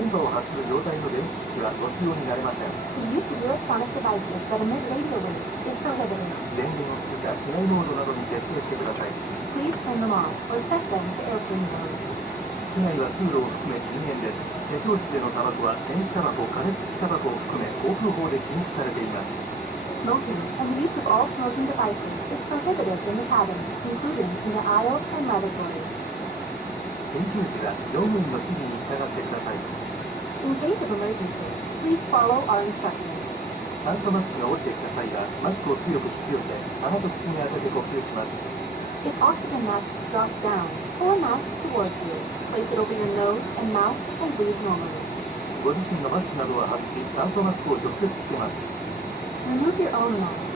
電波を発する状態の電子機器はご使用になれません。The use of electronic devices that emit radio waves is prohibited. 電源をつけた機内モードなどに設定してください。Please turn them off or set them to airplane mode. 機内は通路を含め禁煙です。化粧室でのタバコは電子タバコ、加熱式タバコを含め航空法で禁止されています。Smoking and the use of all smoking devices is prohibited in the cabin, including in the aisles and lavatories. 緊急時は乗務員の指示に従ってください。In case of emergency, please follow our instructions. 酸素マスクが降りてきた際はマスクを強く引き寄せ、鼻と口に当てて呼吸します。If oxygen mask drops down, pull a mask towards you. Place it over your nose and mouth and breathe normally. ご自身のマスクなどは外し、酸素マスクを直接つけます。Remove your own mask